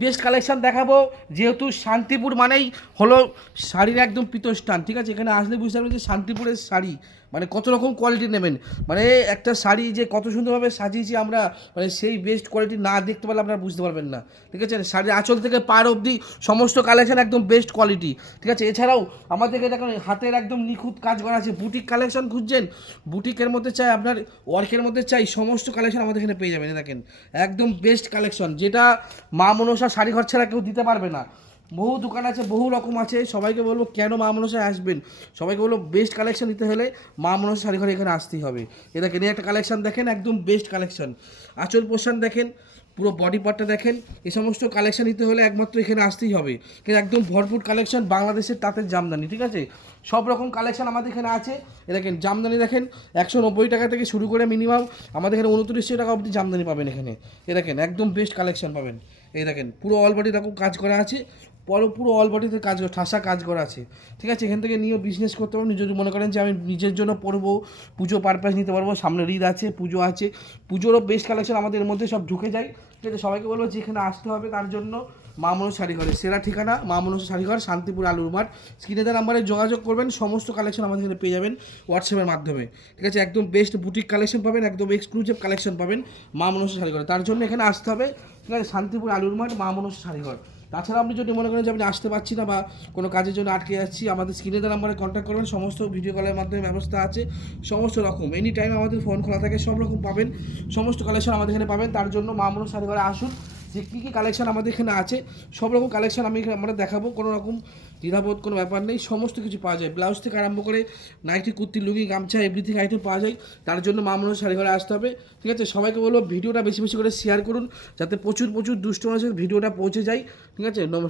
Best collection দেখাবো। যেহেতু শান্তিপুর মানেই হলো শাড়ির একদম পীতস্থান, ঠিক আছে? এখানে আসলে বুঝতে পারবেন যে শান্তিপুরের শাড়ি মানে কত রকম কোয়ালিটি নেবেন, মানে একটা শাড়ি যে কত সুন্দরভাবে সাজিয়েছি আমরা, মানে সেই বেস্ট কোয়ালিটি না দেখতে পারলে আপনারা বুঝতে পারবেন না, ঠিক আছে? শাড়ির আঁচল থেকে পার অবধি সমস্ত কালেকশন একদম বেস্ট কোয়ালিটি, ঠিক আছে? এছাড়াও আমাদেরকে দেখুন হাতের একদম নিখুঁত কাজ করা আছে। বুটিক কালেকশন খুঁজছেন, বুটিকের মধ্যে চাই আপনার ওয়ার্কের মধ্যে চাই, সমস্ত কালেকশন আমাদের এখানে পেয়ে যাবেন। দেখেন একদম বেস্ট কালেকশন, যেটা মা মনসা শাড়ি ঘর ছাড়া কেউ দিতে পারবে না। বহু দোকান আছে, বহু রকম আছে। সবাইকে বলবো কেন মা মনসায় আসবেন, সবাইকে বলবো বেস্ট কালেকশন নিতে হলে মা মনসা শাড়ি ঘরে এখানে আসতেই হবে। এ দেখেন এই একটা কালেকশন দেখেন, একদম বেস্ট কালেকশন। আঁচল পোষণ দেখেন, পুরো বডি পার্টটা দেখেন। এই সমস্ত কালেকশন নিতে হলে একমাত্র এখানে আসতেই হবে। কিন্তু একদম ভরপুর কালেকশন, বাংলাদেশের তাঁতের জামদানি, ঠিক আছে? সব রকম কালেকশন আমাদের এখানে আছে। এ দেখেন জামদানি দেখেন 190 টাকা থেকে শুরু করে মিনিমাম আমাদের এখানে 2900 টাকা অবধি জামদানি পাবেন এখানে। এ দেখেন একদম বেস্ট কালেকশন পাবেন। এই দেখেন পুরো অল বডি দেখো কাজ করা আছে, পুরো অল বডিতে কাজ ঠাসা কাজ করা আছে, ঠিক আছে? এখান থেকে নিয়েও বিজনেস করতে পারবো। যদি মনে করেন যে আমি নিজের জন্য পরবো, পুজো পারপাস নিতে পারবো, সামনে ঈদ আছে, পুজো আছে, পুজোরও বেস্ট কালেকশন আমাদের এর মধ্যে সব ঢুকে যায়, ঠিক আছে? সবাইকে বলবো যেখানে আসতে হবে তার জন্য মা মনসা শাড়িঘরের সেরা ঠিকানা মা মনসা শাড়িঘর, শান্তিপুর আলুর মাঠ। স্ক্রিনে দেওয়া নাম্বারে যোগাযোগ করবেন, সমস্ত কালেকশন আমাদের এখানে পেয়ে যাবেন হোয়াটসঅ্যাপের মাধ্যমে, ঠিক আছে? একদম বেস্ট বুটিক কালেকশন পাবেন, একদম এক্সক্লুসিভ কালেকশন পাবেন মা মনসা শাড়িঘরে। তার জন্য এখানে আসতে হবে, ঠিক আছে? শান্তিপুর আলুর মাঠ, মা মনসা শাড়িঘর। তাছাড়া আপনি যদি মনে করেন যে আপনি আসতে পারছি না বা কোনো কাজের জন্য আটকে যাচ্ছি, আমাদের স্ক্রিনে দেওয়া নাম্বারে কন্ট্যাক্ট করবেন, সমস্ত ভিডিও কলের মাধ্যমে ব্যবস্থা আছে, সমস্ত রকম এনি টাইম আমাদের ফোন খোলা থাকে, সব রকম পাবেন, সমস্ত কালেকশন আমাদের এখানে পাবেন। তার জন্য মা মনসা শাড়িঘরে আসুন, যে কী কী কালেকশন আমাদের এখানে আছে সব রকম কালেকশন আমরা দেখাবো। কোনো রকম দ্বিধাবোধ কোনো ব্যাপার নেই, সমস্ত কিছু পাওয়া যায়, ব্লাউজ থেকে আরম্ভ করে নাইটি, কুর্তি, লুঙ্গি, গামছা, এভরিথিং আইটেম পাওয়া যায়। তার জন্য মা মনসা শাড়িঘরে আসতে হবে, ঠিক আছে? সবাইকে বলবো ভিডিওটা বেশি বেশি করে শেয়ার করুন, যাতে প্রচুর প্রচুর দুষ্ট মানুষের ভিডিওটা পৌঁছে যায়, ঠিক আছে? নমস্কার।